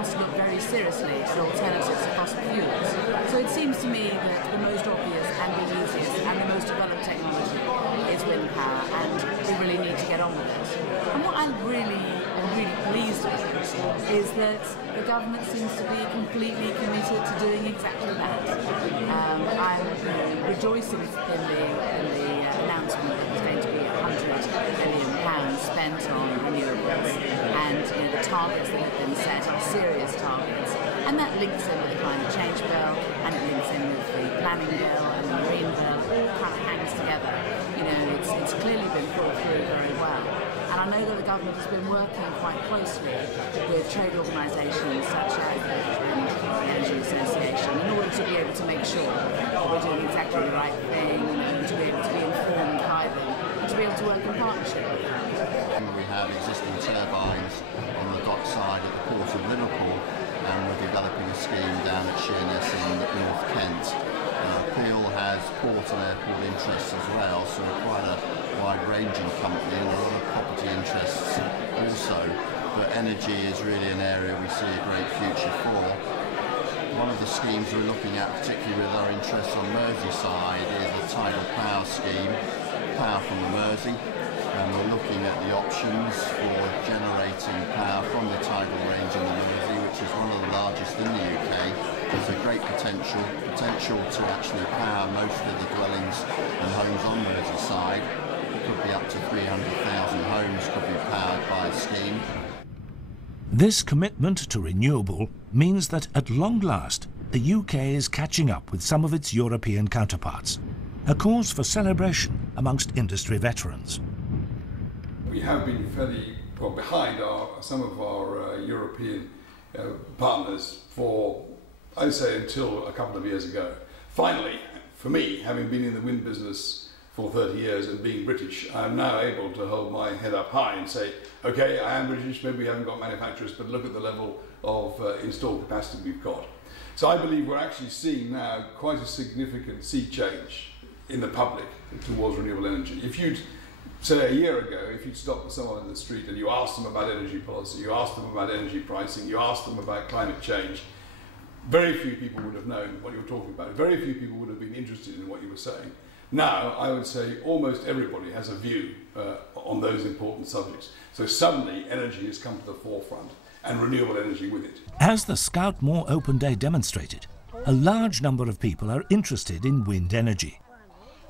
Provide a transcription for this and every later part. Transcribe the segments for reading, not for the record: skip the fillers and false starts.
asked to look very seriously at alternatives to fossil fuels. So it seems to me that the most obvious and the easiest and the most developed technology is wind power, and we really need to get on with it. And what I'm really pleased with is that the government seems to be completely committed to doing exactly that. I'm rejoicing in the announcement that there's going to be £100 billion spent on renewables, and the targets that have been set are serious targets, and that links in with the climate change bill, and it links in with the planning bill and the marine bill. It all kind of hangs together. It's clearly been thought through very well. And I know that the government has been working quite closely with trade organisations such as the Energy Association in order to be able to make sure that we're doing exactly the right thing, and to be able to be informed by them, and to be able to work in partnership with them. We have existing turbines on the dock side at the Port of Liverpool, and we're developing a scheme down at Sheerness in North Kent. Peel has port and airport interests as well, so we're quite a wide-ranging company, and a lot of property interests also, but energy is really an area we see a great future for. One of the schemes we're looking at, particularly with our interests on Merseyside, is a tidal power scheme, power from the Mersey, and we're looking at the options for generating power from the tidal range in the Mersey, which is one of the largest in the UK. There's a great potential to actually power most of the dwellings and homes on Merseyside. It could be up to 300,000 homes could be powered by a scheme. This commitment to renewable means that at long last the UK is catching up with some of its European counterparts, a cause for celebration amongst industry veterans. We have been fairly well behind some of our European partners for, I'd say, until a couple of years ago. Finally, for me, having been in the wind business for 30 years and being British, I'm now able to hold my head up high and say, okay, I am British, maybe we haven't got manufacturers, but look at the level of installed capacity we've got. So I believe we're actually seeing now quite a significant sea change in the public towards renewable energy. If you'd say a year ago, if you'd stopped someone in the street and you asked them about energy policy, you asked them about energy pricing, you asked them about climate change, very few people would have known what you were talking about. Very few people would have been interested in what you were saying. Now, I would say almost everybody has a view on those important subjects. So suddenly, energy has come to the forefront, and renewable energy with it. As the Scoutmore Open Day demonstrated, a large number of people are interested in wind energy.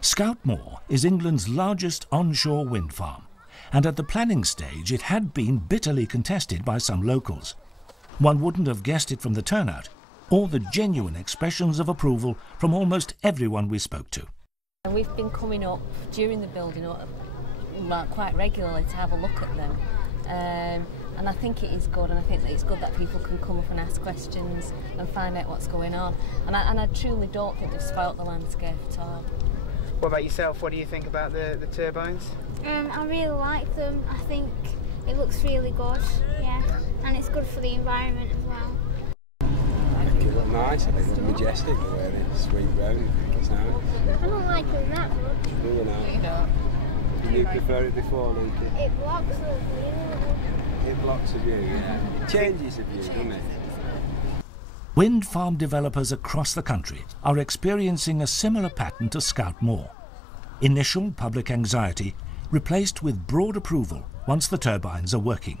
Scoutmore is England's largest onshore wind farm, and at the planning stage it had been bitterly contested by some locals. One wouldn't have guessed it from the turnout, or the genuine expressions of approval from almost everyone we spoke to. We've been coming up during the building up quite regularly to have a look at them, and I think it is good, and I think that it's good that people can come up and ask questions and find out what's going on, and I truly don't think they've spoilt the landscape at all. What about yourself? What do you think about the turbines? I really like them. I think it looks really good, yeah, and it's good for the environment as well. I think it looks nice. I think it's majestic the way they swing round. It's nice. I don't like them that much. Really nice. You don't. Did you prefer it before, Lucy? It blocks the view. It blocks the view, yeah. It changes the view, doesn't it? Wind farm developers across the country are experiencing a similar pattern to Scoutmore. Initial public anxiety replaced with broad approval once the turbines are working.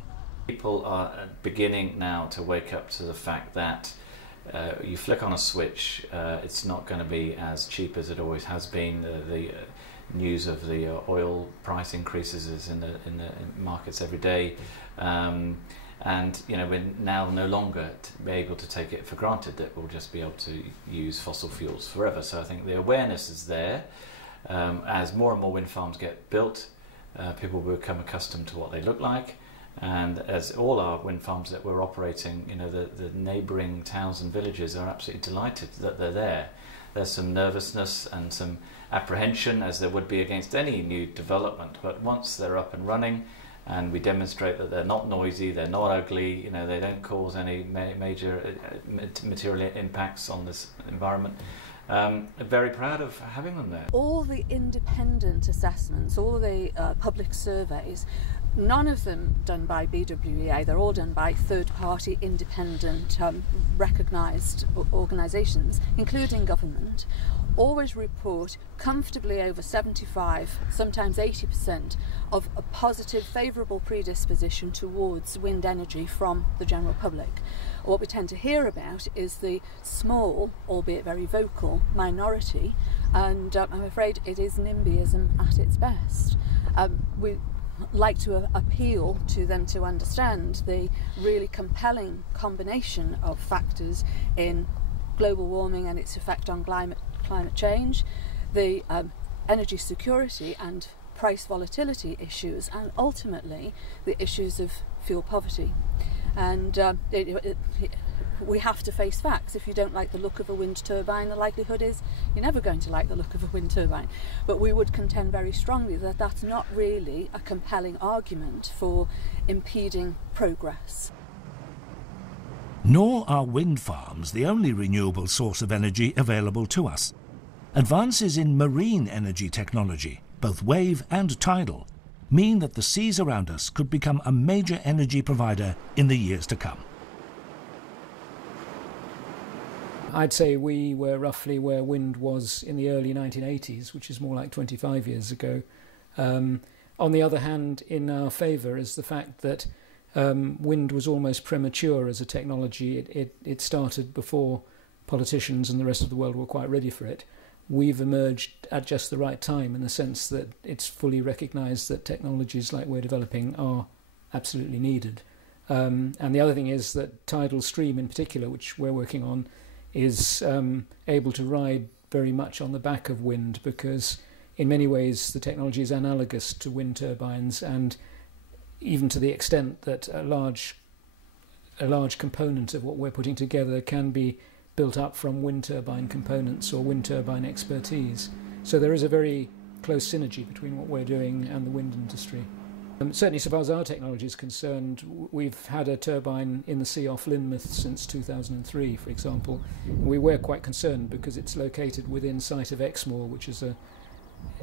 People are beginning now to wake up to the fact that you flick on a switch, it's not going to be as cheap as it always has been. The news of the oil price increases is in the markets every day. And we're now no longer able to take it for granted that we'll just be able to use fossil fuels forever. So I think the awareness is there. As more and more wind farms get built, people will become accustomed to what they look like. And as all our wind farms that we're operating, the neighbouring towns and villages are absolutely delighted that they're there. There's some nervousness and some apprehension, as there would be against any new development. But once they're up and running, and we demonstrate that they're not noisy, they're not ugly, they don't cause any major material impacts on this environment. Very proud of having them there. All the independent assessments, all the public surveys None of them done by BWEA, they're all done by third-party, independent, recognised organisations, including government, always report comfortably over 75, sometimes 80% of a positive, favourable predisposition towards wind energy from the general public. What we tend to hear about is the small, albeit very vocal, minority, and I'm afraid it is NIMBYism at its best. We like to appeal to them to understand the really compelling combination of factors in global warming and its effect on climate change, the energy security and price volatility issues, and ultimately the issues of fuel poverty. And we have to face facts. If you don't like the look of a wind turbine, the likelihood is you're never going to like the look of a wind turbine. But we would contend very strongly that that's not really a compelling argument for impeding progress. Nor are wind farms the only renewable source of energy available to us. Advances in marine energy technology, both wave and tidal, mean that the seas around us could become a major energy provider in the years to come. I'd say we were roughly where wind was in the early 1980s, which is more like 25 years ago. On the other hand, in our favour is the fact that wind was almost premature as a technology. It started before politicians and the rest of the world were quite ready for it. We've emerged at just the right time in the sense that it's fully recognised that technologies like we're developing are absolutely needed. And the other thing is that tidal stream in particular, which we're working on, is able to ride very much on the back of wind, because in many ways the technology is analogous to wind turbines, and even to the extent that a large component of what we're putting together can be built up from wind turbine components or wind turbine expertise. So there is a very close synergy between what we're doing and the wind industry. Certainly, so far as our technology is concerned, we've had a turbine in the sea off Lynmouth since 2003, for example. We were quite concerned because it's located within sight of Exmoor, which is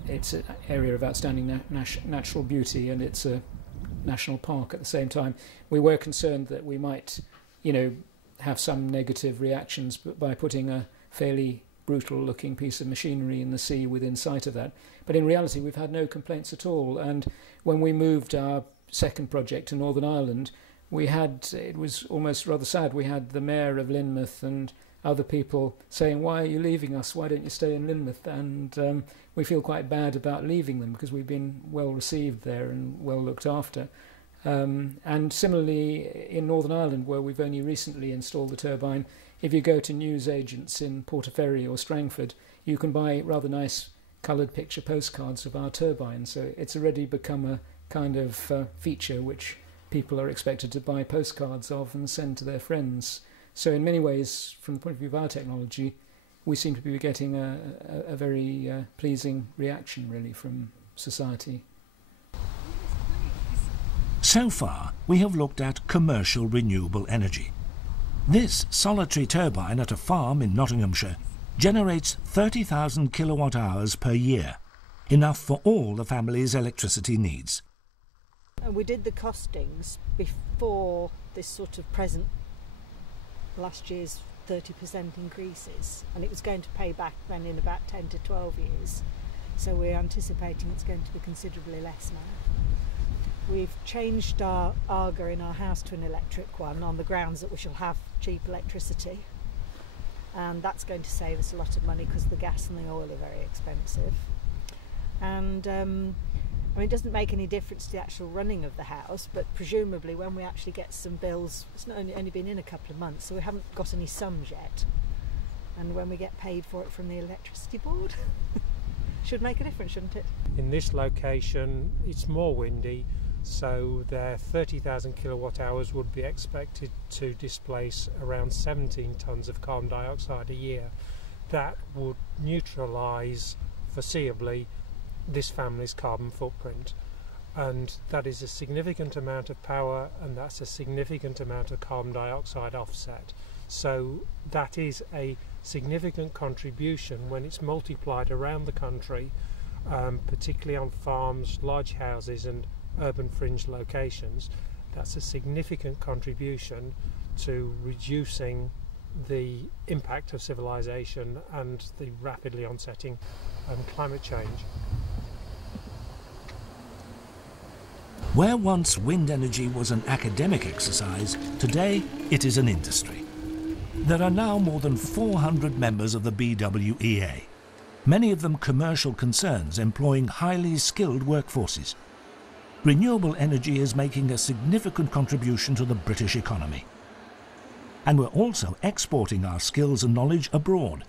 it's an area of outstanding natural beauty, and it's a national park at the same time. We were concerned that we might, have some negative reactions by putting a fairly brutal-looking piece of machinery in the sea within sight of that. But in reality, we've had no complaints at all. And when we moved our second project to Northern Ireland, it was almost rather sad. We had the mayor of Lynmouth and other people saying, "Why are you leaving us? Why don't you stay in Lynmouth?" And we feel quite bad about leaving them because we've been well received there and well looked after. And similarly in Northern Ireland, where we've only recently installed the turbine, if you go to newsagents in Portaferry or Strangford, you can buy rather nice coloured picture postcards of our turbine. So it's already become a kind of feature which people are expected to buy postcards of and send to their friends. So in many ways, from the point of view of our technology, we seem to be getting a very pleasing reaction, really, from society. So far, we have looked at commercial renewable energy. This solitary turbine at a farm in Nottinghamshire generates 30,000 kilowatt hours per year, enough for all the family's electricity needs. We did the costings before this sort of present last year's 30% increases, and it was going to pay back then in about 10 to 12 years. So we're anticipating it's going to be considerably less now. We've changed our Arga in our house to an electric one on the grounds that we shall have cheap electricity, and that's going to save us a lot of money because the gas and the oil are very expensive. And it doesn't make any difference to the actual running of the house, but presumably when we actually get some bills, it's not only been in a couple of months, so we haven't got any sums yet, and when we get paid for it from the electricity board should make a difference, shouldn't it? In this location it's more windy, so their 30,000 kilowatt hours would be expected to displace around 17 tonnes of carbon dioxide a year. That would neutralise foreseeably this family's carbon footprint, and that is a significant amount of power, and that's a significant amount of carbon dioxide offset. So that is a significant contribution when it's multiplied around the country, particularly on farms, large houses and urban fringe locations, that's a significant contribution to reducing the impact of civilization and the rapidly onsetting climate change. Where once wind energy was an academic exercise, today it is an industry. There are now more than 400 members of the BWEA, many of them commercial concerns employing highly skilled workforces. Renewable energy is making a significant contribution to the British economy. And we're also exporting our skills and knowledge abroad.